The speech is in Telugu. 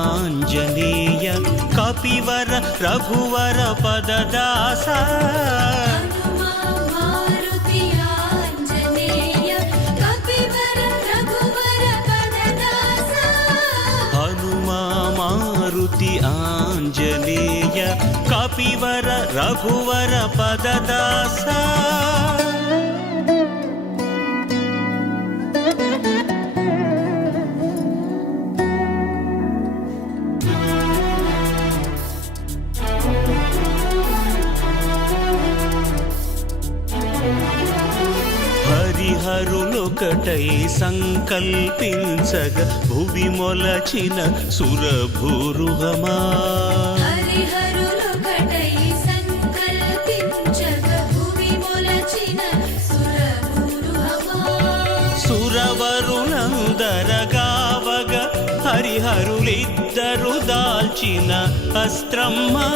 ఆంజనేయ కపివర రఘువర పదదాస మారుతి ఆంజనేయ కపివర రఘువర పదదాస హనుమా మారుతి ఆంజనేయ కపివర రఘువర పదదాస హరిహరులొకటై సంకల్పించగ భువి మొలచిన సురభూరుహమా హరిహరులొకటై సంకల్పించగ భువి మొలచిన సురభూరుహమా సురవరులందరగావగ హరిహరులిద్దరు దాల్చిన అస్త్రమ్మా